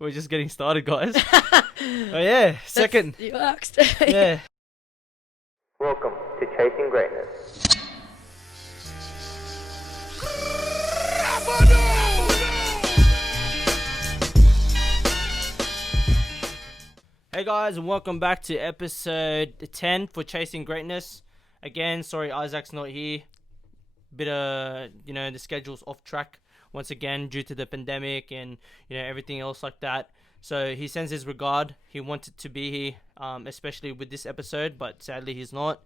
We're just getting started, guys. Oh yeah, second. You asked. Yeah. Welcome to Chasing Greatness. Hey guys, and welcome back to episode 10 for Chasing Greatness. Again, sorry Isaac's not here. Bit of, the schedule's off track once again due to the pandemic and, everything else like that. So he sends his regard. He wanted to be here, especially with this episode, but sadly he's not.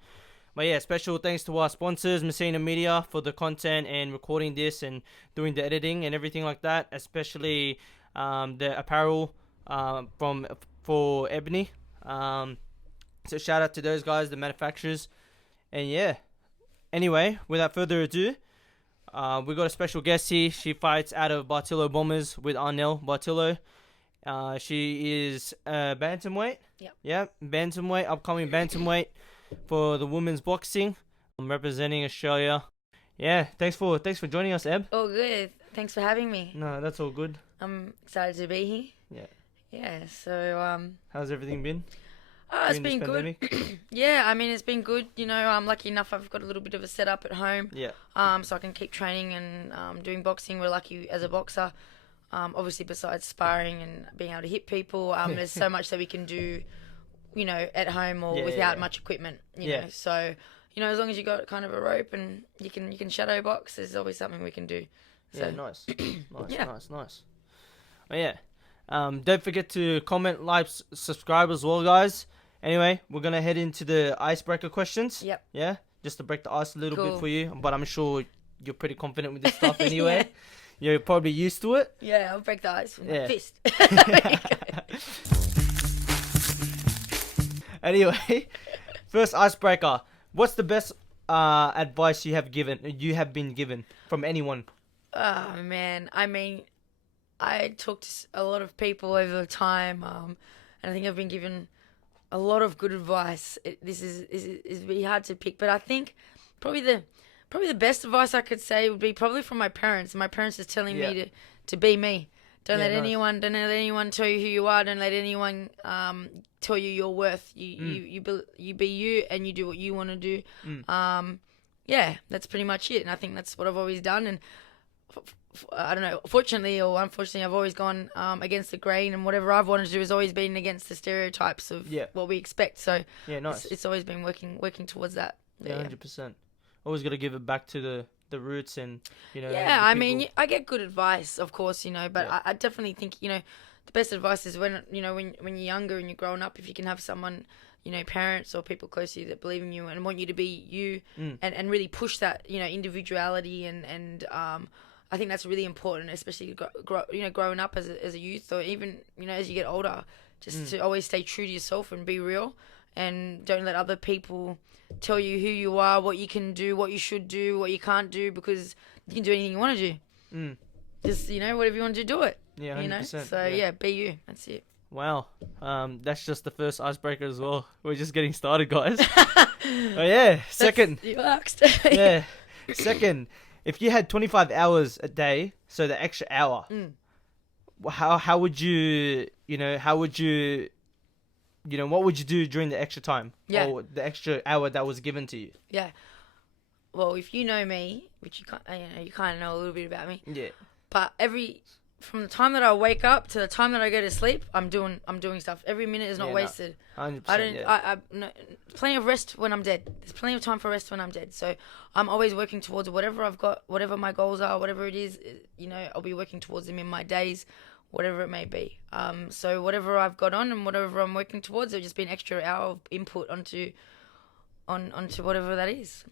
But yeah, special thanks to our sponsors, Messina Media, for the content and recording this and doing the editing and everything like that, especially the apparel for Ebanie. So shout out to those guys, the manufacturers. And yeah, anyway, without further ado, we got a special guest here. She fights out of Bartillo Bombers with Arnell Bartillo. She is bantamweight. Yep. Yeah, bantamweight, upcoming bantamweight for the women's boxing. I'm representing Australia. Yeah, thanks for joining us, Eb. All good. Thanks for having me. No, that's all good. I'm excited to be here. Yeah. Yeah. So How's everything been? it's during been this good. Yeah, I mean it's been good. I'm lucky enough I've got a little bit of a setup at home. Yeah. So I can keep training and doing boxing. We're lucky as a boxer. Obviously besides sparring and being able to hit people, there's so much that we can do, at home or without much equipment. You know. So, as long as you got kind of a rope and you can shadow box, there's always something we can do. So, Yeah, nice. Yeah. Nice. Oh yeah. Don't forget to comment, like, subscribe as well, guys. Anyway, we're gonna head into the icebreaker questions. Yep. Yeah, just to break the ice a little bit Cool. for you. But I'm sure you're pretty confident with this stuff anyway. You're probably used to it. Yeah, I'll break the ice with my fist. Anyway, first icebreaker. What's the best advice you have been given from anyone? Oh man, I mean, I talked to a lot of people over time, and I think I've been given a lot of good advice. This is really hard to pick, but I think probably the best advice I could say would be probably from my parents. My parents is telling me to be me. Don't let anyone tell you who you are. Don't let anyone tell you your worth. You be you and you do what you want to do. Yeah, that's pretty much it. And I think that's what I've always done. And I don't know, fortunately or unfortunately, I've always gone against the grain, and whatever I've wanted to do has always been against the stereotypes of what we expect. So yeah, nice. It's always been working towards that. Yeah, 100%. Always got to give it back to the roots and, Yeah, I mean, I get good advice, of course, but I definitely think, the best advice is when you're younger and you're growing up, if you can have someone, parents or people close to you that believe in you and want you to be you and really push that, individuality and I think that's really important, especially growing up as a youth or even, as you get older, just to always stay true to yourself and be real and don't let other people tell you who you are, what you can do, what you should do, what you can't do, because you can do anything you want to do. Just, whatever you want to do it. Yeah, 100%. So, yeah, be you. That's it. Wow. That's just the first icebreaker as well. We're just getting started, guys. Oh, yeah. Second. You asked. Yeah. Second. If you had 25 hours a day, so the extra hour, how would you, what would you do during the extra time? Yeah. Or the extra hour that was given to you? Yeah. Well, if you know me, which you kind of know a little bit about me. Yeah. But from the time that I wake up to the time that I go to sleep, I'm doing stuff. Every minute is not wasted. 100%. I no, plenty of rest when I'm dead. There's plenty of time for rest when I'm dead. So I'm always working towards whatever I've got, whatever my goals are, whatever it is. I'll be working towards them in my days, whatever it may be. So whatever I've got on and whatever I'm working towards, it'll just be an extra hour of input onto whatever that is.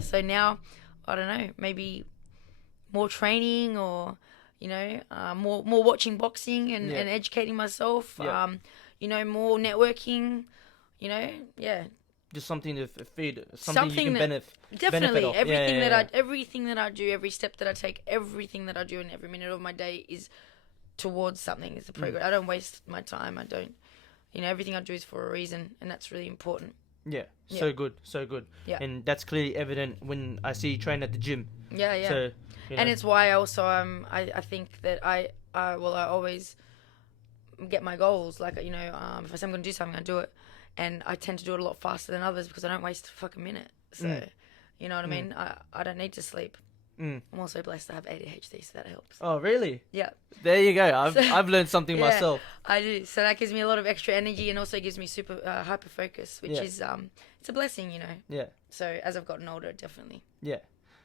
So now, I don't know, maybe more training or more watching boxing and educating myself. More networking. Just something to feed, something you can benefit. Definitely, off. Everything that I do, every step that I take, everything that I do, and every minute of my day is towards something. It's a progress. I don't waste my time. I don't. Everything I do is for a reason, and that's really important. Yeah, so good. Yeah. And that's clearly evident when I see you train at the gym. Yeah. So, and it's why also I think that I always get my goals. Like, you know, if I say I'm going to do something, I do it. And I tend to do it a lot faster than others because I don't waste a fucking minute. So, you know what I mean? I don't need to sleep. I'm also blessed to have ADHD, so that helps. Oh, really? Yeah. There you go. I've learned something Yeah, myself. I do. So that gives me a lot of extra energy and also gives me super hyper focus, which is it's a blessing, you know. Yeah. So as I've gotten older, definitely. Yeah.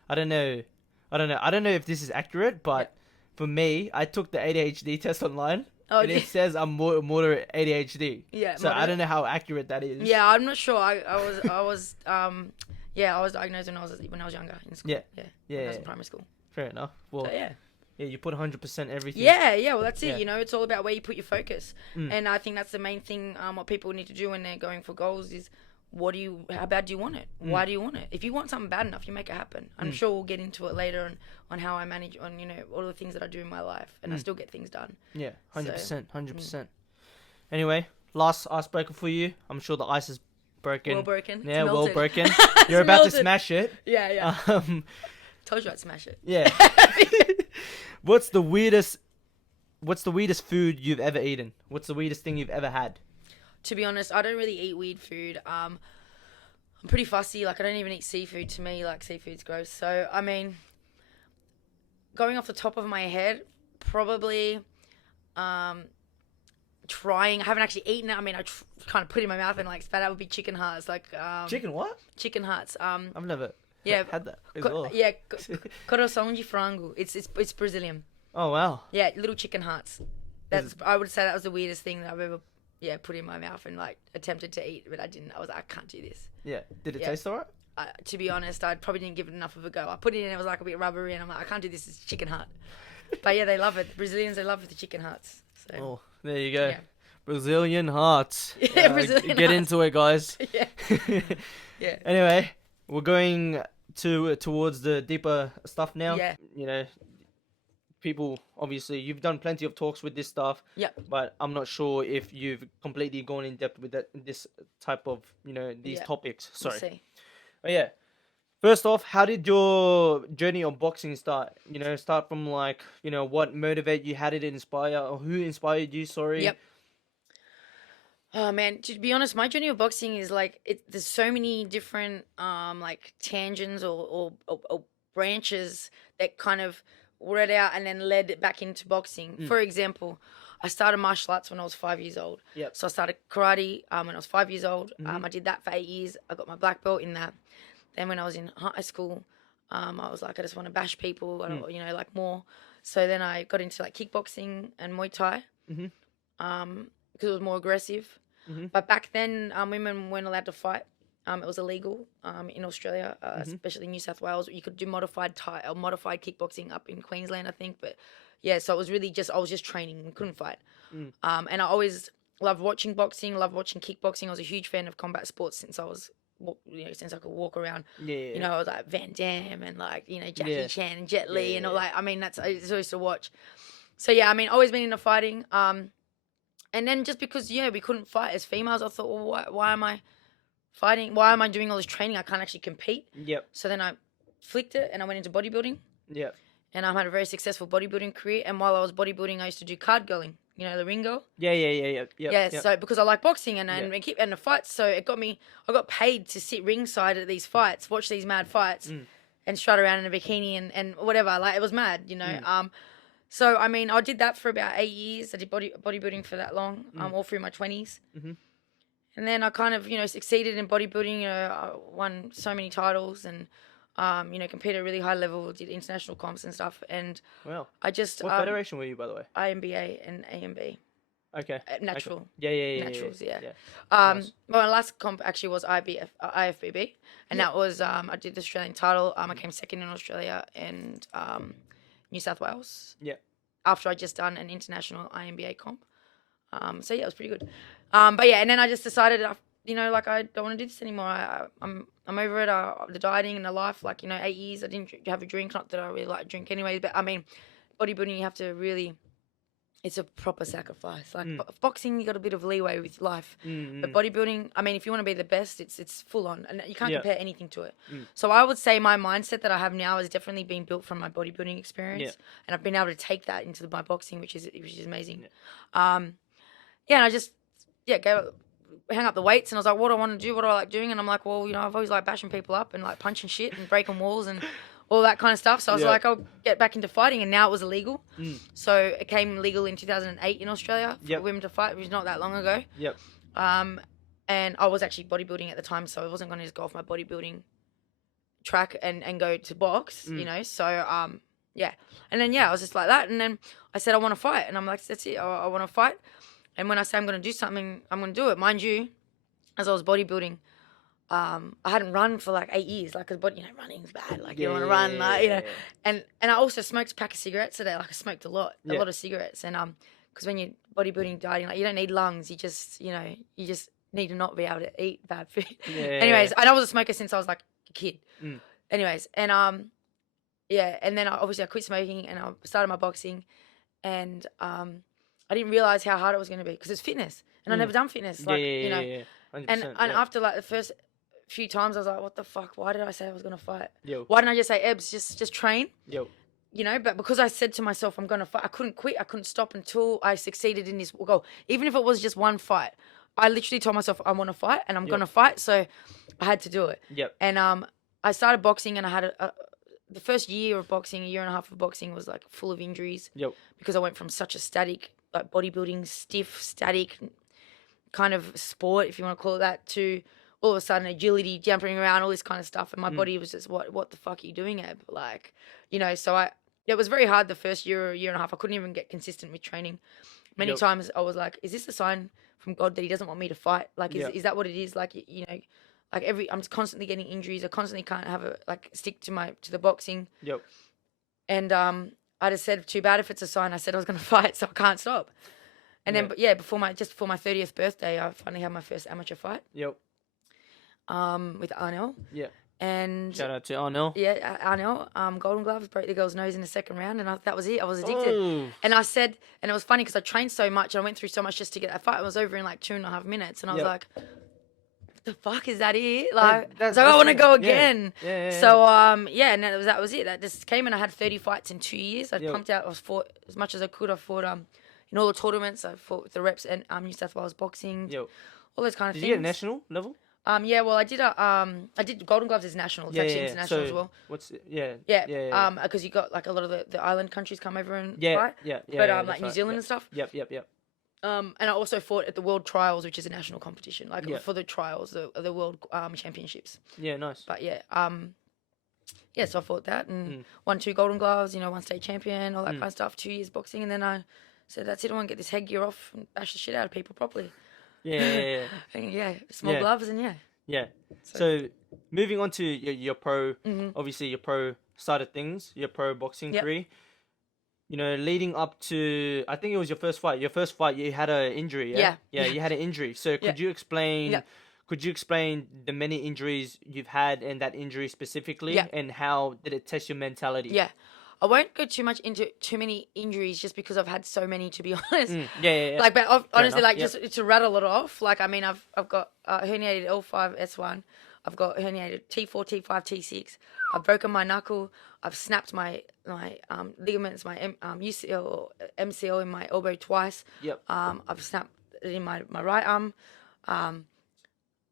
I don't know if this is accurate, but for me, I took the ADHD test online. Oh, and it says I'm moderate ADHD. Yeah. So I don't know how accurate that is. Yeah, I'm not sure. I was diagnosed when I was younger in school. Yeah. When I was in primary school. Fair enough. Well, So, yeah. Yeah, you put 100% everything. Yeah, well, that's it. Yeah. You know, it's all about where you put your focus. And I think that's the main thing, what people need to do when they're going for goals is how bad do you want it? Why do you want it? If you want something bad enough, you make it happen. I'm sure we'll get into it later on how I manage, on, you know, all the things that I do in my life. And I still get things done. Yeah, 100%. Anyway, last icebreaker for you. I'm sure the ice is broken. Well broken. Yeah, It's well melted. broken. You're about to melted. smash it. Yeah. Told you I'd smash it. Yeah. What's the weirdest food you've ever eaten? What's the weirdest thing you've ever had? To be honest, I don't really eat weird food. I'm pretty fussy. Like, I don't even eat seafood. To me, like, seafood's gross. So, I mean, going off the top of my head, probably trying. I haven't actually eaten it. I mean, I kind of put it in my mouth and, like, spat out would be chicken hearts. Like, Chicken what? Chicken hearts. I've never had that as well. Yeah, coração de frango. It's Brazilian. Oh, wow. Yeah, little chicken hearts. I would say that was the weirdest thing that I've ever put in my mouth and like attempted to eat, but I didn't. I was like, I can't do this. Yeah. Did it taste alright? To be honest, I probably didn't give it enough of a go. I put it in, it was like a bit rubbery, and I'm like, I can't do this. It's chicken heart. But yeah, they love it. The Brazilians, they love the chicken hearts. So. Oh, there you go. Yeah. Brazilian hearts. Yeah, Brazilian get hearts. into it, guys. Yeah. Yeah. Anyway, we're going towards the deeper stuff now. Yeah. You know, people, obviously, you've done plenty of talks with this stuff. Yep. But I'm not sure if you've completely gone in depth with this type of, you know, these topics. Sorry. We'll see. But yeah. First off, how did your journey of boxing start? You know, start from like, you know, what motivated you, how did it inspire, or who inspired you, sorry? Yep. Oh man, to be honest, my journey of boxing is like there's so many different like tangents or branches that kind of read out and then led it back into boxing. For example, I started martial arts when I was 5 years old. Yep. So I started karate when I was 5 years old. I did that for 8 years. I got my black belt in that. Then when I was in high school, I was like, I just want to bash people, you know, like more. So then I got into like kickboxing and Muay Thai because it was more aggressive. But back then, women weren't allowed to fight. It was illegal in Australia, especially New South Wales. You could do modified kickboxing up in Queensland, I think. But yeah, so it was really I was just training and couldn't fight. And I always loved watching boxing, loved watching kickboxing. I was a huge fan of combat sports since I was, you know, since I could walk around. Yeah. You know, I was like Van Damme and like, you know, Jackie Chan and Jet Li and all like, I mean, I just used to watch. So yeah, I mean, always been into fighting. And then just because, we couldn't fight as females, I thought, well, why am I fighting? Why am I doing all this training? I can't actually compete. Yep. So then I flicked it and I went into bodybuilding. Yep. And I had a very successful bodybuilding career. And while I was bodybuilding, I used to do card girling. You know, the ring girl? Yeah. So because I like boxing and the fights, so it got me, I got paid to sit ringside at these fights, watch these mad fights and strut around in a bikini and whatever. Like, it was mad, you know. So, I mean, I did that for about 8 years. I did bodybuilding for that long, all through my 20s. And then I kind of, you know, succeeded in bodybuilding. You know, I won so many titles and, you know, competed at a really high level, did international comps and stuff. And I just... What federation were you, by the way? IMBA and AMB. Okay. Natural. Okay. Yeah. Naturals, yeah. Nice. Well, my last comp actually was IFBB. And that was, I did the Australian title. I came second in Australia and New South Wales. Yeah. After I just done an international IMBA comp. So yeah, it was pretty good. But yeah, and then I just decided, you know, like, I don't want to do this anymore. I'm over it. The dieting and the life, like, you know, 8 years I didn't have a drink. Not that I really like to drink anyway, but I mean, bodybuilding, you have to really, it's a proper sacrifice. Like boxing, you got a bit of leeway with life, but bodybuilding, I mean, if you want to be the best, it's full on, and you can't compare anything to it. So I would say my mindset that I have now has definitely been built from my bodybuilding experience, and I've been able to take that into my boxing, which is amazing. and I just hang up the weights, and I was like, what do I want to do? What do I like doing? And I'm like, well, I've always liked bashing people up and like punching shit and breaking walls and all that kind of stuff. So I was like, I'll get back into fighting, and now it was illegal. So it came legal in 2008 in Australia for women to fight, which is not that long ago. Yep. And I was actually bodybuilding at the time, so I wasn't going to just go off my bodybuilding track and go to box, So and then I was just like that, and then I said I want to fight, and I'm like, that's it, I want to fight. And when I say I'm going to do something, I'm going to do it. Mind you, as I was bodybuilding, I hadn't run for like 8 years, like, cause running's bad, like you don't want to run, like, and I also smoked a pack of cigarettes a day, like I smoked a lot of cigarettes, and because when you're bodybuilding dieting, like you don't need lungs, you just need to not be able to eat bad food. Anyways, and I was a smoker since I was like a kid. Anyways, and and then obviously I quit smoking and I started my boxing, and I didn't realize how hard it was going to be because it's fitness, and I've never done fitness, like 100%, and after like the first few times I was like, what the fuck? Why did I say I was going to fight? Why didn't I just say, Ebs, just train? But because I said to myself, I'm going to fight, I couldn't quit, I couldn't stop until I succeeded in this goal, even if it was just one fight. I literally told myself I want to fight and I'm going to fight, so I had to do it. And I started boxing, and I had the first year of boxing, a year and a half of boxing, was like full of injuries. Because I went from such a static, like bodybuilding, stiff, static kind of sport, if you want to call it that, to all of a sudden agility, jumping around, all this kind of stuff. And my body was just, what the fuck are you doing, Eb? Like, so it was very hard the first year or year and a half. I couldn't even get consistent with training. Many times I was like, is this a sign from God that he doesn't want me to fight? Like, is that what it is? Like, like I'm just constantly getting injuries. I constantly can't stick to the boxing. And I just said, too bad if it's a sign. I said I was going to fight, so I can't stop. And then, before my 30th birthday, I finally had my first amateur fight. With Arnell. And shout out to Arnell. Yeah, Arnell. Golden Gloves, broke the girl's nose in the second round, and that was it. I was addicted. Oh. And I said, and it was funny because I trained so much, and I went through so much just to get that fight. It was over in like 2.5 minutes, and I was like, the fuck, is that it? Like, I want to go again. So and that was it. That just came, and I had 30 fights in 2 years. I pumped out. I fought as much as I could. I fought in all the tournaments. I fought with the reps and New South Wales boxing. All those kind of things. Did you get national level? Well, I did Golden Gloves is national. It's actually international as well. Because you got like a lot of the island countries come over and fight. But like New Zealand and stuff. And I also fought at the World Trials, which is a national competition, like for the trials, the World Championships. Yeah, nice. But so I fought that and won 2 Golden Gloves, 1 state champion, all that kind of stuff, 2 years boxing, and then I said, that's it, I want to get this headgear off and bash the shit out of people properly. Small gloves and So moving on to your pro, obviously your pro side of things, your pro boxing career. Leading up to, I think it was your first fight. Your first fight, you had an injury. Yeah, you had an injury. So could you explain? Could you explain the many injuries you've had and that injury specifically, and how did it test your mentality? Yeah. I won't go too much into too many injuries just because I've had so many, to be honest. Like, but honestly, just to rattle it off, like, I mean, I've got herniated L5, S1. I've got herniated T4, T5, T6. I've broken my knuckle. I've snapped my ligaments, my UCL or MCL in my elbow twice. I've snapped it in my right arm. I'm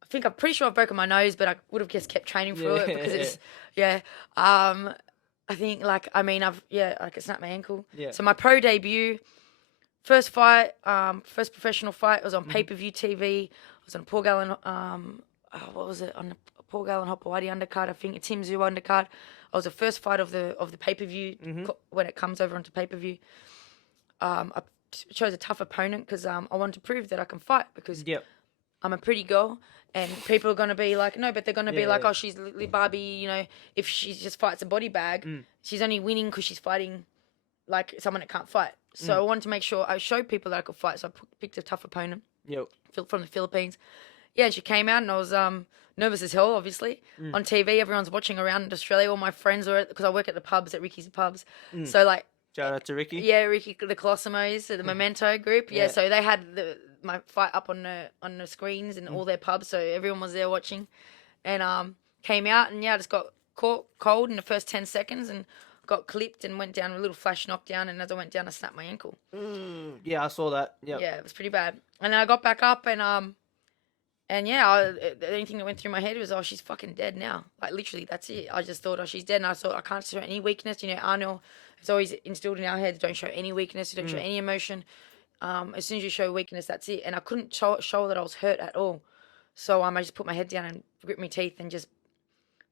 pretty sure I've broken my nose, but I would have just kept training through it because it's I think I could snap my ankle. So my pro debut, first fight, first professional fight was on pay-per-view TV. I was on Paul Gallen, on the Paul Gallen Hopewadi undercard, I think a Tim Zoo undercard. I was the first fight of the pay-per-view when it comes over onto pay-per-view. I chose a tough opponent because I wanted to prove that I can fight because I'm a pretty girl. And people are going to be like, no, but they're going to be like, oh, she's Barbie, if she just fights a body bag, she's only winning because she's fighting like someone that can't fight. So I wanted to make sure I showed people that I could fight. So I picked a tough opponent from the Philippines. Yeah, and she came out and I was nervous as hell, obviously. On TV, everyone's watching around in Australia. All my friends are because I work at the pubs, at Ricky's pubs. So like... Shout out to Ricky. Yeah, Ricky, the Colossimos, the Memento group. Yeah, so they had my fight up on the screens in all their pubs, so everyone was there watching. And came out and I just got caught cold in the first 10 seconds and got clipped and went down a little flash knockdown, and as I went down, I snapped my ankle. Yeah, I saw that. Yep. Yeah, it was pretty bad. And then I got back up, and yeah, the only thing that went through my head was, oh, she's fucking dead now. Like, literally, that's it. I just thought, oh, she's dead. And I thought, I can't show any weakness. You know, Arnold has always instilled in our heads, don't show any weakness, don't show any emotion. As soon as you show weakness, that's it. And I couldn't show that I was hurt at all. So I just put my head down and grit my teeth and just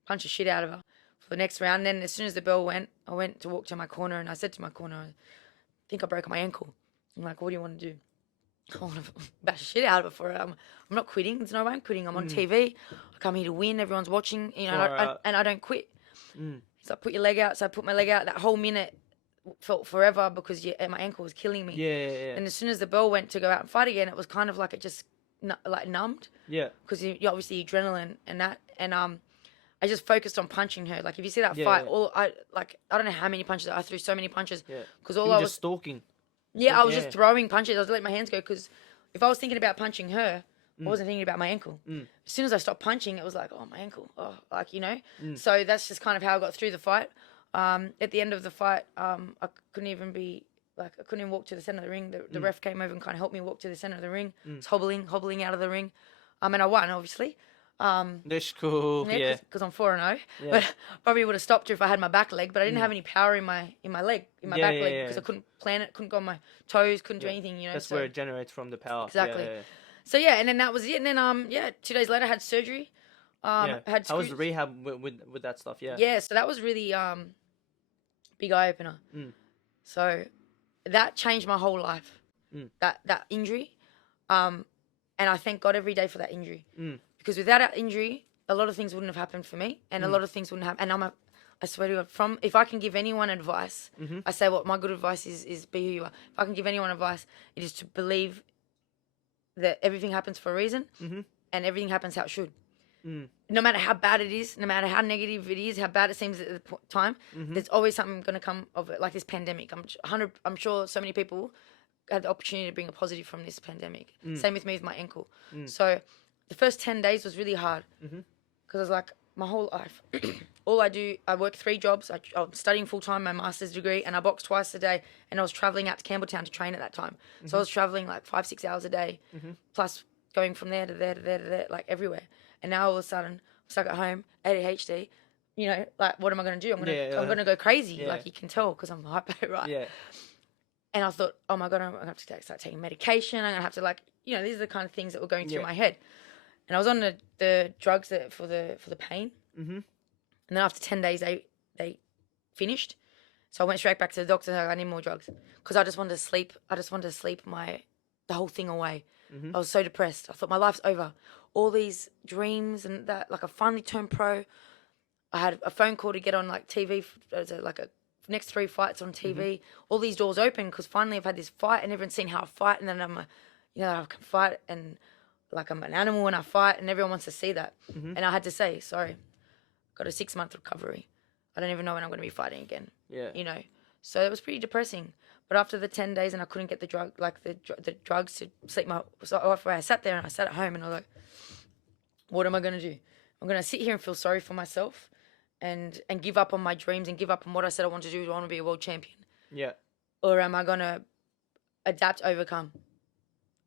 punched the shit out of her for the next round. And then as soon as the bell went, I went to walk to my corner, and I said to my corner, I think I broke my ankle. I'm like, what do you want to do? I want to bash the shit out of it for it. I'm not quitting. There's no way I'm quitting. I'm on TV. I come here to win. Everyone's watching. You know, and I don't quit. So I put your leg out. So I put my leg out. That whole minute felt forever because my ankle was killing me. Yeah. And as soon as the bell went to go out and fight again, it was kind of like it just like numbed. Yeah. Because you obviously adrenaline and that, and I just focused on punching her. Like if you see that fight, I don't know how many punches I threw. So many punches. Yeah. Because all I was just stalking. Yeah, I was just throwing punches. I was letting my hands go because if I was thinking about punching her, I wasn't thinking about my ankle. As soon as I stopped punching, it was like, oh, my ankle. Oh, like, you know. So that's just kind of how I got through the fight. At the end of the fight, I couldn't even walk to the center of the ring. The ref came over and kind of helped me walk to the center of the ring. I was hobbling out of the ring. And I won, obviously. That's cool. Yeah. Because I'm 4-0. But probably would have stopped her if I had my back leg. But I didn't have any power in my leg, in my back leg, because I couldn't plan it, couldn't go on my toes, couldn't do anything. You know. That's where it generates from the power. Exactly. Yeah. So and then that was it. And then 2 days later, I had surgery. Had How was the rehab with that stuff? Yeah. Yeah. So that was really big eye opener. So that changed my whole life. That injury, and I thank God every day for that injury. Because without that injury, a lot of things wouldn't have happened for me, and a lot of things wouldn't have. And I swear to God, if I can give anyone advice, I say what my good advice is: be who you are. If I can give anyone advice, it is to believe that everything happens for a reason, and everything happens how it should. No matter how bad it is, no matter how negative it is, how bad it seems at the time, there's always something going to come of it. Like this pandemic, I'm sure so many people had the opportunity to bring a positive from this pandemic. Same with me with my ankle. So the first 10 days was really hard because I was like, my whole life, all I do, I work 3 jobs. I'm studying full time, my master's degree, and I box twice a day. And I was traveling out to Campbelltown to train at that time. So I was traveling like 5-6 hours a day, plus going from there to there to there to there, like everywhere. And now all of a sudden, I'm stuck at home, ADHD. You know, like what am I going to do? I'm going to go crazy, like you can tell, because I'm hyper, right? Yeah. And I thought, oh my God, I'm going to have to start taking medication. I'm going to have to these are the kind of things that were going through my head. And I was on the drugs for the pain. And then after 10 days, they finished. So I went straight back to the doctor and I need more drugs because I just wanted to sleep. I just wanted to sleep the whole thing away. I was so depressed. I thought my life's over. All these dreams and that, like I finally turned pro. I had a phone call to get on like TV, next 3 fights on TV. All these doors open because finally I've had this fight and everyone's seen how I fight, and then I can fight and like I'm an animal when I fight, and everyone wants to see that. And I had to say, sorry, got a 6-month recovery. I don't even know when I'm going to be fighting again. Yeah. You know, so it was pretty depressing. But after the 10 days and I couldn't get the drugs to sleep I sat there and I sat at home and I was like, what am I going to do? I'm going to sit here and feel sorry for myself and give up on my dreams and give up on what I said I want to do. I want to be a world champion. Yeah. Or am I going to adapt, overcome?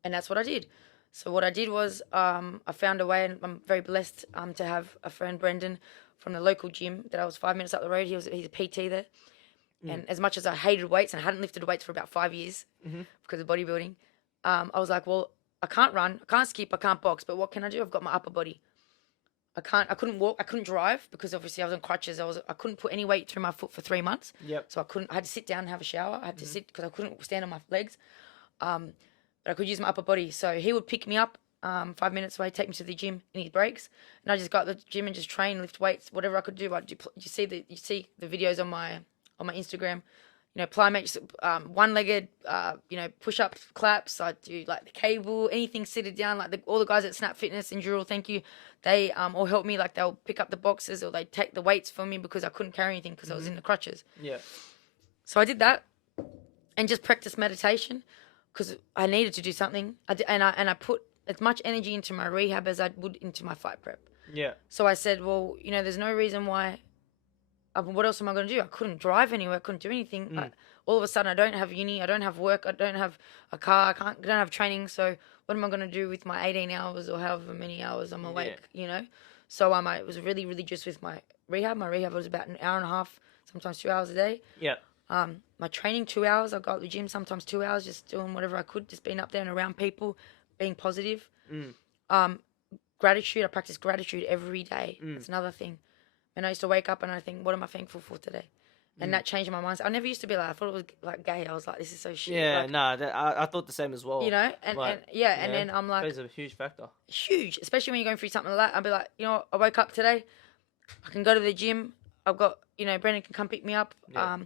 And that's what I did. So what I did was I found a way, and I'm very blessed to have a friend, Brendan, from the local gym that I was 5 minutes up the road. He's a PT there. And as much as I hated weights and I hadn't lifted weights for about 5 years because of bodybuilding, I was like, well, I can't run, I can't skip, I can't box, but what can I do? I've got my upper body. I couldn't walk, I couldn't drive because obviously I was on crutches. I couldn't put any weight through my foot for 3 months. Yep. So I had to sit down and have a shower. I had to sit because I couldn't stand on my legs. But I could use my upper body. So he would pick me up 5 minutes away, take me to the gym in his breaks, and I just got to the gym and just train, lift weights, whatever I could do. You see the videos on my Instagram, you know, plyometrics, one-legged, push-ups, claps. I do like the cable, anything seated down. Like all the guys at Snap Fitness and Jurel, thank you. They all help me. Like they'll pick up the boxes or they take the weights for me because I couldn't carry anything because I was in the crutches. Yeah. So I did that and just practiced meditation because I needed to do something. I put as much energy into my rehab as I would into my fight prep. Yeah. So I said, well, there's no reason why what else am I going to do? I couldn't drive anywhere. I couldn't do anything. All of a sudden, I don't have uni. I don't have work. I don't have a car. I don't have training. So what am I going to do with my 18 hours or however many hours I'm awake, you know? So I was really, really just with my rehab. My rehab was about an hour and a half, sometimes 2 hours a day. Yeah. My training, 2 hours. I got to the gym sometimes 2 hours, just doing whatever I could, just being up there and around people, being positive. Gratitude. I practice gratitude every day. That's another thing. And I used to wake up and I think, what am I thankful for today? And that changed my mindset. I never used to be like, I thought it was like gay. I was like, this is so shit. Yeah, like, I thought the same as well. you know, and then I'm like, plays a huge factor. huge, especially when you're going through something like that. I'll be like, you know what, I woke up today, I can go to the gym. I've got, you know, Brendan can come pick me up. Yeah.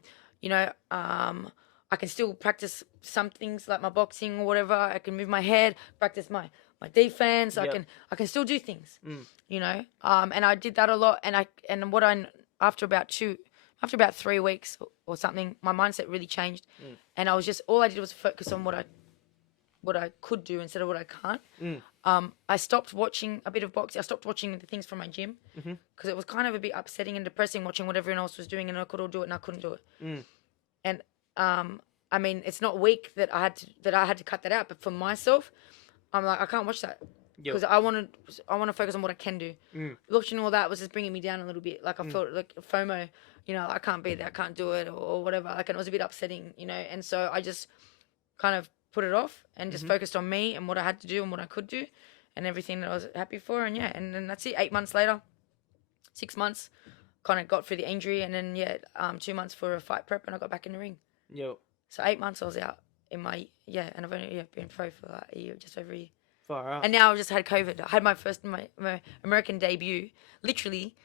You know, I can still practice some things like my boxing or whatever. I can move my head, practice my defense. Yep. I can still do things. You know, and I did that a lot. And after about 3 weeks or something, my mindset really changed, and all I did was focus on what I could do instead of what I can't. I stopped watching a bit of boxing. I stopped watching the things from my gym because it was kind of a bit upsetting and depressing watching what everyone else was doing, and I could all do it and I couldn't do it. And I mean, it's not weak that I had to cut that out, but for myself, I'm like, I can't watch that because I want to focus on what I can do. Watching all that was just bringing me down a little bit. Like I felt like FOMO, you know, I can't be there, I can't do it, or whatever. Like, and it was a bit upsetting, you know. And so I just kind of put it off and just focused on me and what I had to do and what I could do, and everything that I was happy for. And and then that's it. 8 months later, 6 months, kind of got through the injury, and then 2 months for a fight prep, and I got back in the ring. So 8 months I was out in my and I've only been pro for like a year, just over a year. Far out. And now I've just had COVID. I had my American debut, literally.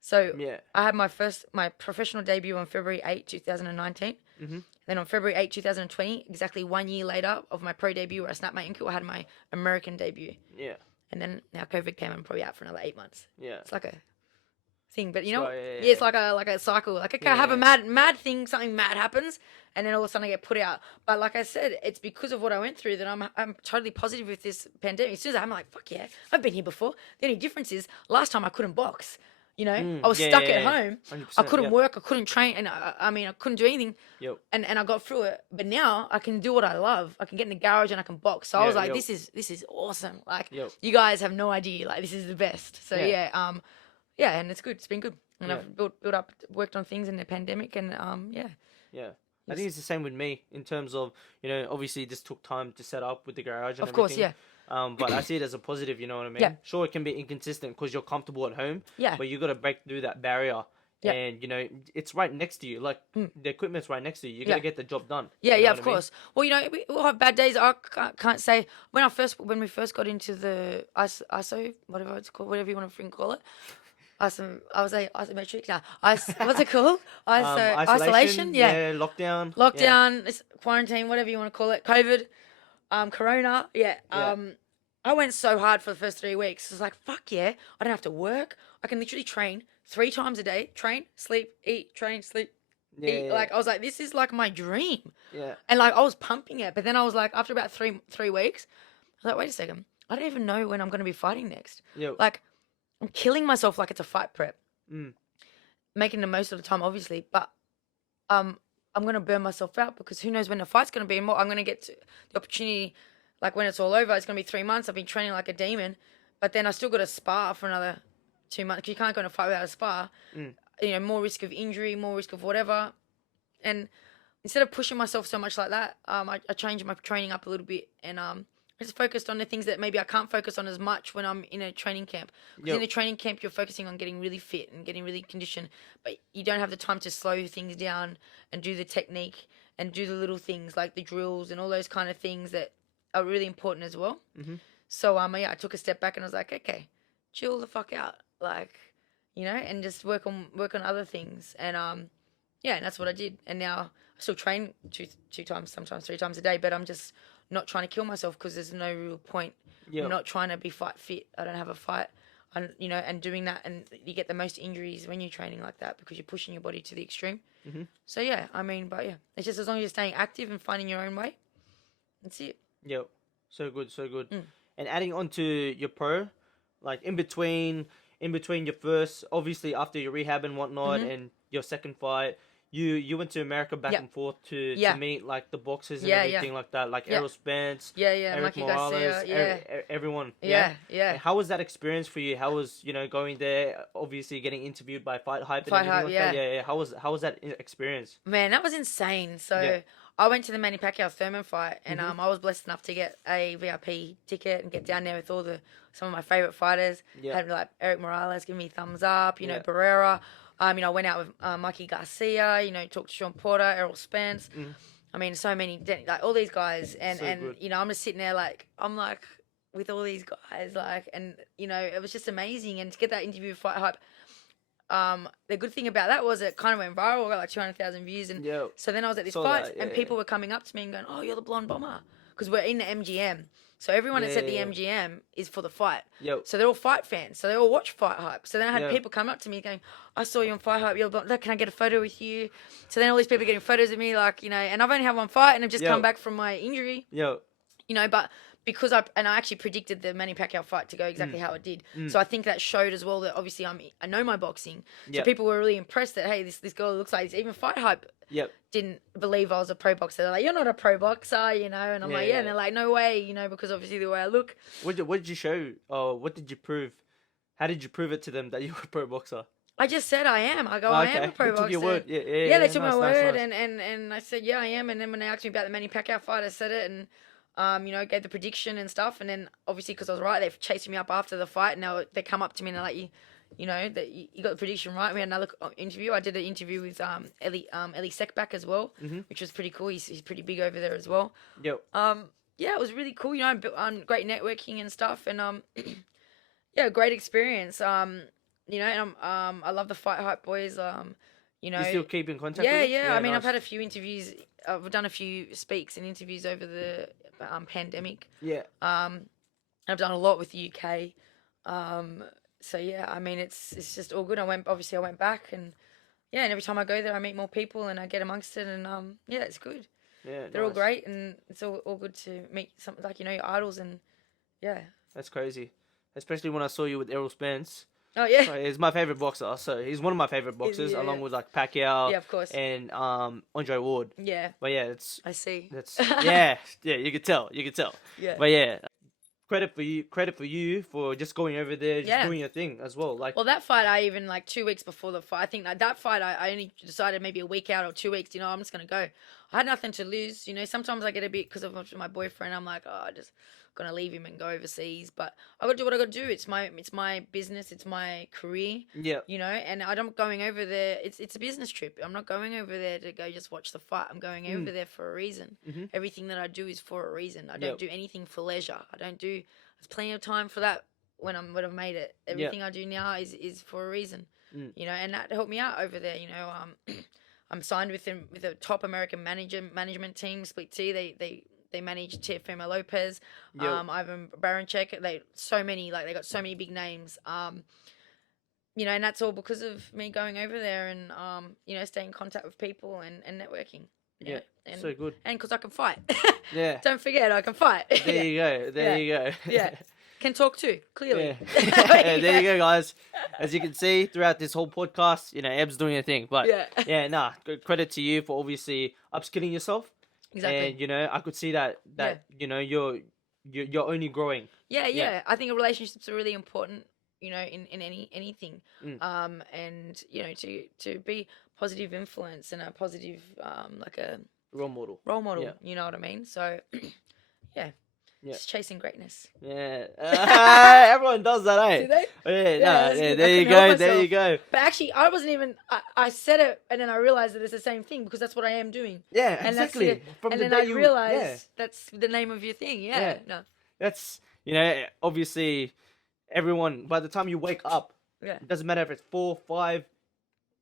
So I had my professional debut on February 8, 2019. Then on February 8, 2020, exactly 1 year later of my pro debut where I snapped my ankle, I had my American debut. And then now COVID came and I'm probably out for another 8 months. It's like a thing, but you know, it's like a cycle. Like I have a mad thing, something mad happens, and then all of a sudden I get put out. But like I said, it's because of what I went through that I'm totally positive with this pandemic. As soon as I'm like, fuck yeah, I've been here before. The only difference is last time I couldn't box. You know, I was stuck at home. I couldn't work. I couldn't train, and I mean, I couldn't do anything. And I got through it. But now I can do what I love. I can get in the garage and I can box. So I was like, this is awesome. Like you guys have no idea. Like this is the best. So and it's good. It's been good. And I've built up, worked on things in the pandemic, and I think it's the same with me in terms of, you know, obviously this took time to set up with the garage and of course, everything. But I see it as a positive, you know what I mean? Yeah. Sure, it can be inconsistent because you're comfortable at home. Yeah. But you got to break through that barrier. Yeah. And, you know, it's right next to you. Like, the equipment's right next to you. You got to get the job done. Yeah, you know of course. Well, you know, we'll have bad days. I can't say. When we first got into the ISO, whatever it's called, whatever you want to call it. I was isometric. No, what's it called? Isolation. Yeah. Lockdown. It's quarantine, whatever you want to call it. COVID, Corona. Yeah. I went so hard for the first 3 weeks. I was like, fuck yeah, I don't have to work. I can literally train 3 times a day. Train, sleep, eat, train, sleep, eat. Like I was like, this is like my dream. Yeah. And like I was pumping it, but then I was like, after about three weeks, I was like, wait a second, I don't even know when I'm going to be fighting next. Like. I'm killing myself like it's a fight prep. Making the most of the time, obviously, but I'm going to burn myself out because who knows when the fight's going to be and what I'm going to get to the opportunity. Like when it's all over, it's going to be 3 months. I've been training like a demon, but then I still got to spar for another 2 months. You can't go in a fight without a spar. You know, more risk of injury, more risk of whatever. And instead of pushing myself so much like that, I changed my training up a little bit and I just focused on the things that maybe I can't focus on as much when I'm in a training camp. Because in a training camp, you're focusing on getting really fit and getting really conditioned, but you don't have the time to slow things down and do the technique and do the little things like the drills and all those kind of things that are really important as well. So I took a step back and I was like, okay, chill the fuck out, like, you know, and just work on other things. And and that's what I did. And now I still train two times, sometimes 3 times a day, but I'm just not trying to kill myself because there's no real point. I'm not trying to be fight fit. I don't have a fight, you know, and doing that, and you get the most injuries when you're training like that because you're pushing your body to the extreme. So I mean, but it's just as long as you're staying active and finding your own way, that's it. Yep, so good. And adding on to your pro, like in between your first, obviously after your rehab and whatnot, and your second fight. You went to America back Yep. and forth to Yeah. meet like the boxers and Yeah, everything like that, like Yeah. Errol Spence, Yeah, Eric Mikey Morales, Garcia, everyone. yeah. How was that experience for you? How was going there? Obviously, getting interviewed by Fight Hype and Fight everything Hype, like yeah. that. Yeah. How was that experience? Man, that was insane. So Yeah. I went to the Manny Pacquiao Thurman fight, and Mhm. I was blessed enough to get a VIP ticket and get down there with some of my favorite fighters. Yeah. Had like Eric Morales give me thumbs up, you know, Yeah. Barrera. I went out with Mikey Garcia. You know, talked to Sean Porter, Errol Spence. Mm. I mean, so many, like all these guys, and So good. you know, I'm just sitting there like with all these guys, like, and you know, it was just amazing, and to get that interview with Fight Hype. The good thing about that was it kind of went viral, got like 200,000 views, and Yeah. so then I was at this Saw fight, that, and yeah. people were coming up to me and going, "Oh, you're the blonde bomber," because we're in the MGM. So everyone that's at the Yeah. MGM is for the fight. Yo. So they're all fight fans. So they all watch Fight Hype. So then I had Yeah. people come up to me going, "I saw you on Fight Hype. You're blonde. Can I get a photo with you?" So then all these people are getting photos of me, like, you know, and I've only had one fight, and I've just Yo. come back from my injury, Yo. you know, but because I actually predicted the Manny Pacquiao fight to go exactly how it did. So I think that showed as well that obviously I know my boxing. So Yep. people were really impressed that, hey, this girl looks like this. Even Fight Hype Yep. didn't believe I was a pro boxer. They're like, "You're not a pro boxer," you know, and I'm like, "Yeah," Yeah. and they're like, "No way," you know, because obviously the way I look. What did you show? What did you prove? How did you prove it to them that you were a pro boxer? I just said I am. I go, Oh, I okay. am a pro They boxer. took your word. Yeah, Yeah, they took nice, my nice, word, nice. and I said, yeah, I am. And then when they asked me about the Manny Pacquiao fight, I said it, and you know, gave the prediction and stuff. And then obviously because I was right, they chased me up after the fight. And now they come up to me and they're like, you know, that you got the prediction right. We had another interview. I did an interview with Ellie Seckback as well, which was pretty cool. He's pretty big over there as well. Yo. Yeah, it was really cool. You know, great networking and stuff, and yeah, great experience. You know, and I love the Fight Hype boys. You know, You still keep in contact yeah, with them? yeah. I mean, nice. I've had a few interviews. I've done a few speaks and interviews over the pandemic. Yeah. I've done a lot with the UK. So yeah, I mean, it's just all good. I went back, and yeah, and every time I go there, I meet more people and I get amongst it, and yeah, it's good. Yeah. They're all nice. great, and it's all good to meet some, like, you know, your idols, and yeah. That's crazy. Especially when I saw you with Errol Spence. Oh yeah. He's my favorite boxer. So he's one of my favorite boxers, Yeah. along with like Pacquiao. Yeah, of course. And Andre Ward. Yeah, But yeah, it's I see. that's yeah. You could tell. Yeah. But yeah, credit for you for just going over there, just Yeah. doing your thing as well. Like Well, that fight, I even, like, 2 weeks before the fight, I think that fight, I only decided maybe a week out or 2 weeks, you know, I'm just going to go. I had nothing to lose, you know. Sometimes I get a bit, because of my boyfriend, I'm like, oh, I just going to leave him and go overseas. But I got to do what I got to do. It's my business. It's my career, yeah, you know, and I'm going over there. It's a business trip. I'm not going over there to go just watch the fight. I'm going over there for a reason. Mhm. Everything that I do is for a reason. I don't Yep. do anything for leisure. There's plenty of time for that when I've made it. Everything I do now is for a reason, you know, and that helped me out over there. You know, I'm signed with them, with a top American management team, Split T. They manage Teofimo Lopez, Yep. Ivan Baranchek. They got so many big names. You know, and that's all because of me going over there and you know, staying in contact with people and networking. you Yeah, know, and, so good. And because I can fight. Yeah. Don't forget, I can fight. There you go. There you go. Yeah. Can talk too, clearly. Yeah. There you go, guys. As you can see throughout this whole podcast, you know, Eb's doing a thing. But Yeah. nah, good credit to you for obviously upskilling yourself. Exactly. And you know, I could see that you know you're only growing. Yeah. I think relationships are really important, you know, in anything. And you know, to be positive influence and a positive like a Role model. Yeah. you know what I mean? So yeah. Yeah. Just chasing greatness. Yeah. Everyone does that, eh? Do they? Yeah, that's good. I there you couldn't help go, there you myself. go. But actually, I wasn't even. I said it, and then I realized that it's the same thing because that's what I am doing. Yeah, And exactly. That's From and the then day I you realized that's the name of your thing. Yeah. Yeah. No. that's you know, obviously everyone by the time you wake up, Yeah. it doesn't matter if it's 4, 5,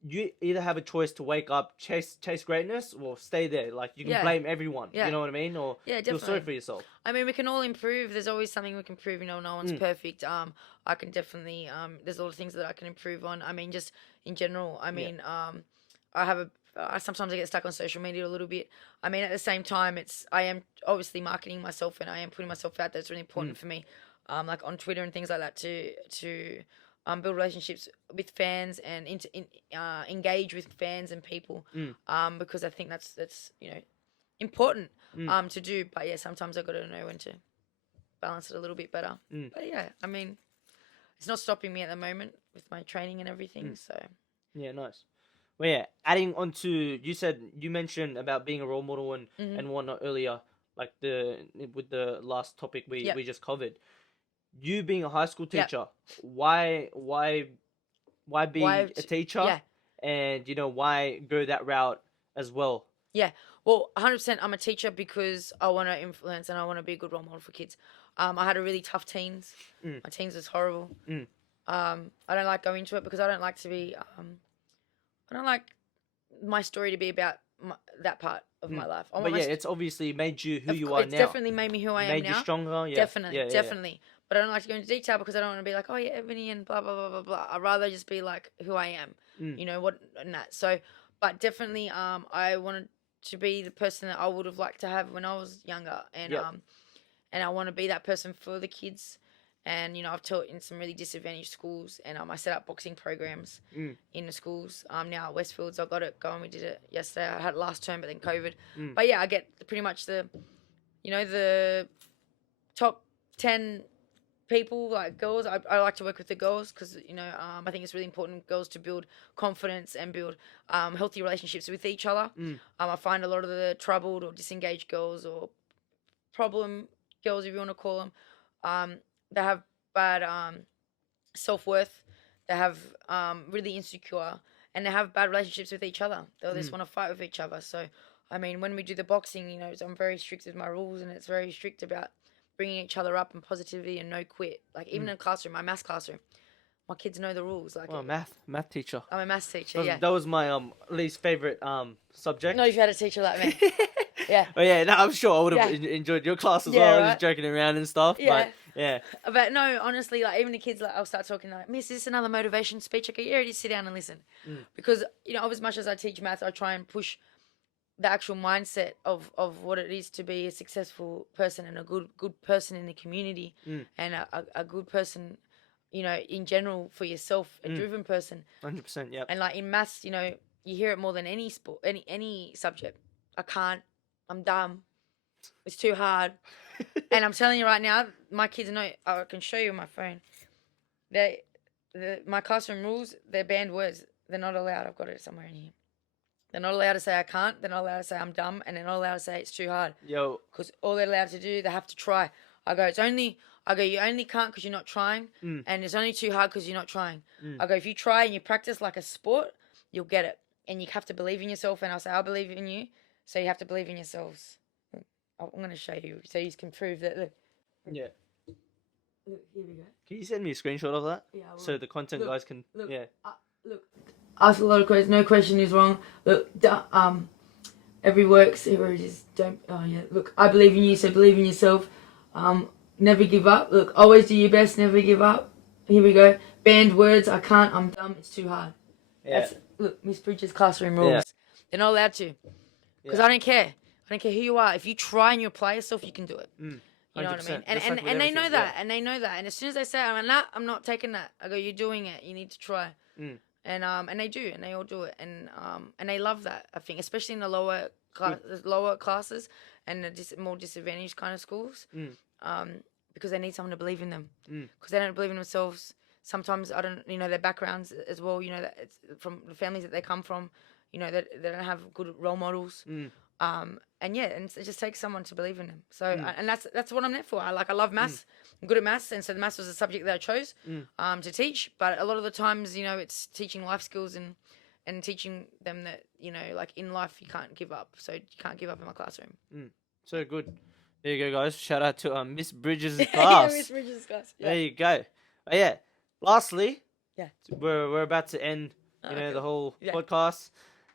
you either have a choice to wake up, chase greatness, or stay there. Like you can Yeah. blame everyone. Yeah. You know what I mean? Or Yeah, feel sorry definitely. for yourself. I mean, we can all improve. There's always something we can improve. You know, no one's perfect. I can definitely. There's a lot of things that I can improve on. I mean, just in general. I mean, I sometimes I get stuck on social media a little bit. I mean, at the same time, I am obviously marketing myself and I am putting myself out there. It's really important for me. Like on Twitter and things like that to build relationships with fans and engage with fans and people. Because I think that's important to do. But yeah, sometimes I got to know when to balance it a little bit better. But yeah, I mean, it's not stopping me at the moment with my training and everything. So Yeah, nice. Well, yeah, adding on to you mentioned about being a role model and whatnot earlier, like with the last topic we just covered. You being a high school teacher, why be a teacher? Yeah. And why go that route as well? Yeah, well, 100%. I'm a teacher because I want to influence and I want to be a good role model for kids. I had a really tough teens. My teens was horrible. I don't like going into it because I don't like to be. I don't like my story to be about that part of my life. But yeah, it's obviously made you who you are now. It's definitely made me who I am now. Made you stronger. Yeah, definitely, definitely. But I don't like to go into detail because I don't want to be like, oh yeah, Ebanie and blah blah blah blah blah. I'd rather just be like who I am. You know what and that. So, but definitely, I wanted to be the person that I would have liked to have when I was younger, and I want to be that person for the kids. And I've taught in some really disadvantaged schools, and I set up boxing programs in the schools. Now at Westfields, I got it going. We did it yesterday. I had it last term, but then COVID. But yeah, I get pretty much the top 10 people, like girls. I like to work with the girls because I think it's really important girls to build confidence and build healthy relationships with each other. I find a lot of the troubled or disengaged girls or problem girls, if you want to call them, they have bad self-worth, they have really insecure, and they have bad relationships with each other. They'll just want to fight with each other. So I mean, when we do the boxing, I'm very strict with my rules, and it's very strict about bringing each other up and positivity and no quit. Like even in a classroom, my maths classroom, my kids know the rules. Like math teacher. I'm a maths teacher. That was my least favorite subject. Not if you had a teacher like me. Yeah. Oh yeah, no, I'm sure I would have enjoyed your class as well. Right? Just joking around and stuff. Yeah. But yeah. But no, honestly, like even the kids, like I'll start talking like, Miss, is this another motivation speech? Okay, yeah, just sit down and listen. Because of as much as I teach maths, I try and push the actual mindset of what it is to be a successful person and a good person in the community and a good person, in general for yourself, a driven person. 100%, yeah. And like in maths, you hear it more than any sport, any subject. I'm dumb. It's too hard. And I'm telling you right now, my kids know. I can show you on my phone. My classroom rules, they're banned words. They're not allowed. I've got it somewhere in here. They're not allowed to say I can't. They're not allowed to say I'm dumb. And they're not allowed to say it's too hard. Yo. Because all they're allowed to do, they have to try. I go, you only can't because you're not trying. And it's only too hard because you're not trying. I go, if you try and you practice like a sport, you'll get it. And you have to believe in yourself. And I'll say, I believe in you. So you have to believe in yourselves. I'm going to show you so you can prove that. Look. Yeah. Look, here we go. Can you send me a screenshot of that? Yeah, I will. So the content guys can... Look, yeah. Look. Ask a lot of questions. No question is wrong. Look, every works. Here it is. Don't... Oh, yeah. Look, I believe in you, so believe in yourself. Never give up. Look, always do your best. Never give up. Here we go. Banned words. I can't. I'm dumb. It's too hard. Yeah. Look, Miss Bridges' classroom rules. Yeah. They're not allowed to. Because I don't care. I don't care who you are. If you try and you apply yourself, you can do it. You know what I mean? And they know that. And they know that. And as soon as they say, I'm not taking that. I go, you're doing it. You need to try. And they do. And they all do it. And they love that, I think, especially in the lower classes and the more disadvantaged kind of schools. Because they need someone to believe in them. Because they don't believe in themselves. Sometimes, I don't, their backgrounds as well, that it's from the families that they come from, that they don't have good role models. And it just takes someone to believe in them. So, and that's what I'm there for. I love maths. I'm good at maths, and so the maths was the subject that I chose to teach. But a lot of the times, it's teaching life skills and teaching them that like in life you can't give up. So you can't give up in my classroom. So good. There you go, guys. Shout out to Miss Bridges' class. Miss Bridges' class. Yeah. There you go. But yeah. Lastly, yeah, we're about to end the whole podcast,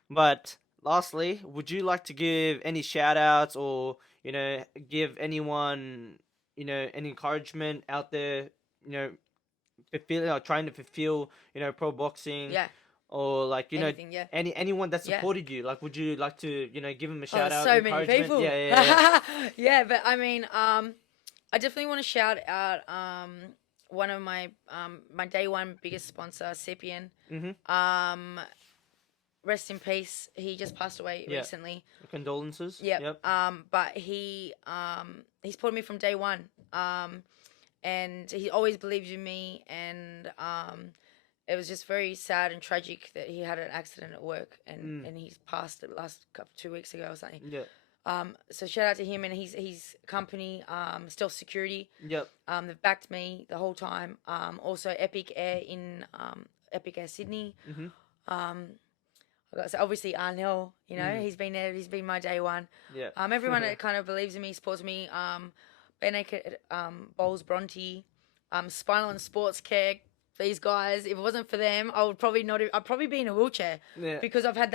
but. Lastly, would you like to give any shout outs or, give anyone, any encouragement out there, trying to fulfill, pro boxing? Yeah. Or like, anything, anyone that supported you, like, would you like to, give them a shout out? So many people. Yeah. Yeah, but I mean, I definitely want to shout out, one of my my day one biggest sponsor, Sipian. Mm-hmm. Rest in peace. He just passed away recently. Condolences. Yep. But he's supported me from day one. And he always believed in me. And it was just very sad and tragic that he had an accident at work and he's passed it last 2 weeks ago or something. Yeah. So shout out to him and his company, Stealth Security. Yep. They've backed me the whole time. Also Epic Air Epic Air Sydney. Mm-hmm. So obviously Arnell, you know, he's been there. He's been my day one. Yeah. Everyone that kind of believes in me, supports me. Bare Naked, Bowles Bronte, Spinal and Sports Care. These guys, if it wasn't for them, I would probably not. I'd probably be in a wheelchair because I have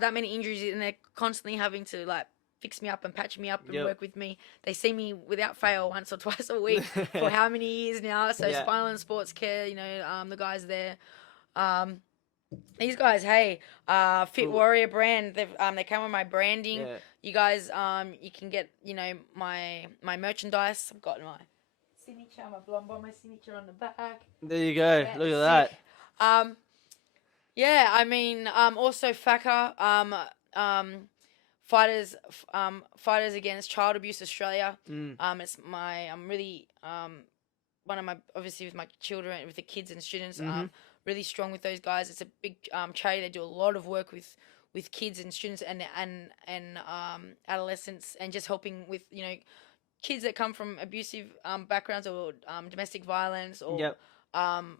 that many injuries, and they're constantly having to like fix me up and patch me up and work with me. They see me without fail once or twice a week for how many years now. So Spinal and Sports Care, you know, the guys there. These guys, hey, Fit Warrior brand. They come with my branding. Yeah. You guys, you can get, you know, my merchandise. I've got my signature, my blonde bomber signature on the back. There you go. Look at that. Yeah, I mean, also FACA, Fighters Against Child Abuse Australia. It's I'm really, one of my, obviously with my children, with the kids and students, really strong with those guys. It's a big charity. They do a lot of work with kids and students and adolescents, and just helping with, you know, kids that come from abusive backgrounds or domestic violence or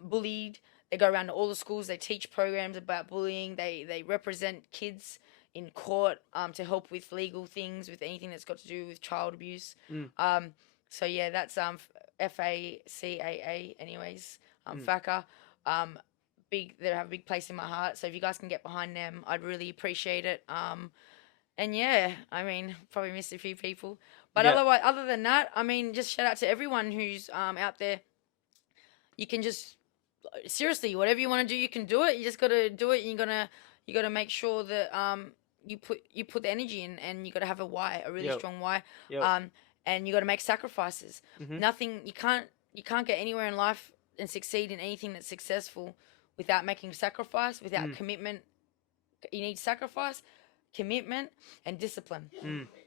bullied. They go around to all the schools. They teach programs about bullying. They represent kids in court to help with legal things, with anything that's got to do with child abuse. So yeah, that's FACAA anyways. FACA. They have a big place in my heart. So if you guys can get behind them, I'd really appreciate it. And yeah, I mean, probably missed a few people, but otherwise, other than that, I mean, just shout out to everyone who's out there. You can just seriously, whatever you want to do, you can do it. You just gotta do it. You gotta make sure that you put the energy in, and you gotta have a why, a really strong why. And you gotta make sacrifices. Nothing you can't get anywhere in life and succeed in anything that's successful without making sacrifice, without commitment. You need sacrifice, commitment, and discipline.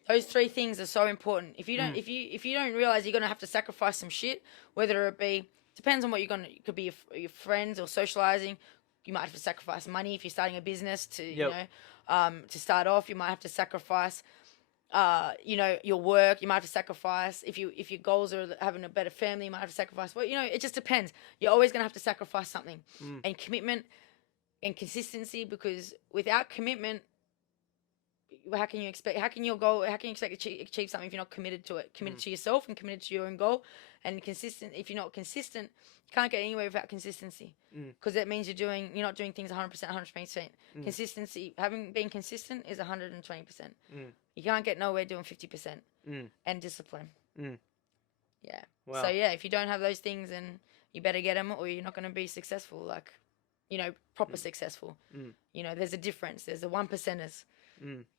Those three things are so important. If you don't, if you don't realize you're gonna have to sacrifice some shit, whether it be, depends on what you're gonna. It could be your friends or socializing. You might have to sacrifice money if you're starting a business to you know to start off. You might have to sacrifice. You know, your work, you might have to sacrifice. If your goals are having a better family, you might have to sacrifice. Well, you know, it just depends. You're always going to have to sacrifice something. And commitment and consistency, because without commitment, how can you expect to achieve something if you're not committed to it? Committed to yourself and committed to your own goal, and consistent. If you're not consistent, you can't get anywhere without consistency, because that means you're not doing things 100%, 120%. Consistency, being consistent is 120%. You can't get nowhere doing 50%. And discipline. Yeah. Wow. So yeah, if you don't have those things, then you better get them, or you're not going to be successful. Like, you know, proper successful. You know, there's a difference. There's the 1%ers.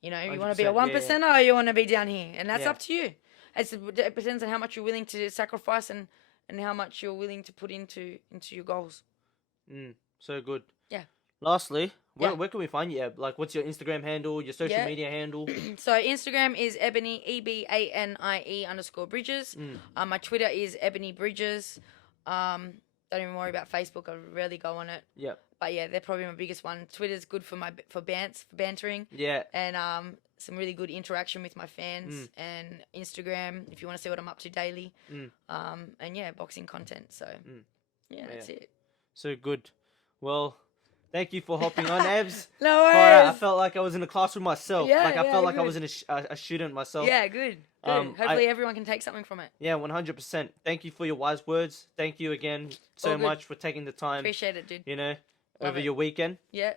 You know, you want to be a 1%er or you want to be down here, and that's up to you. It depends on how much you're willing to sacrifice and how much you're willing to put into your goals. So good. Yeah. Lastly, where can we find you, Eb? Like, what's your Instagram handle, your social media handle? So Instagram is Ebanie, EBANIE _Bridges. My Twitter is Ebanie Bridges. Don't even worry about Facebook. I rarely go on it. Yeah. But yeah, they're probably my biggest one. Twitter's good for bantering. Yeah. And some really good interaction with my fans. And Instagram, if you want to see what I'm up to daily. And yeah, boxing content. So yeah, that's it. So good. Well, thank you for hopping on, Ebs. No worries. I felt like I was in a classroom myself. I felt like I was in a student myself. Yeah, good. Hopefully everyone can take something from it. Yeah, 100%. Thank you for your wise words. Thank you again so much for taking the time. Appreciate it, dude. You know, over your weekend. Yeah.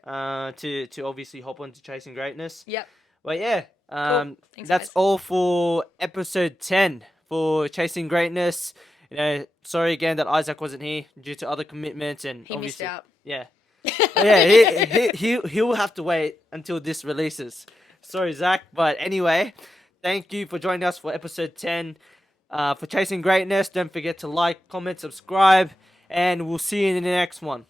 To obviously hop on to Chasing Greatness. Yep. But yeah, cool. Thanks, that's guys. all for episode 10 for Chasing Greatness. You know, sorry again that Isaac wasn't here due to other commitments, and he obviously, missed out. Yeah. Yeah, he will have to wait until this releases. Sorry, Zach, but anyway, thank you for joining us for episode 10. for Chasing Greatness. Don't forget to like, comment, subscribe, and we'll see you in the next one.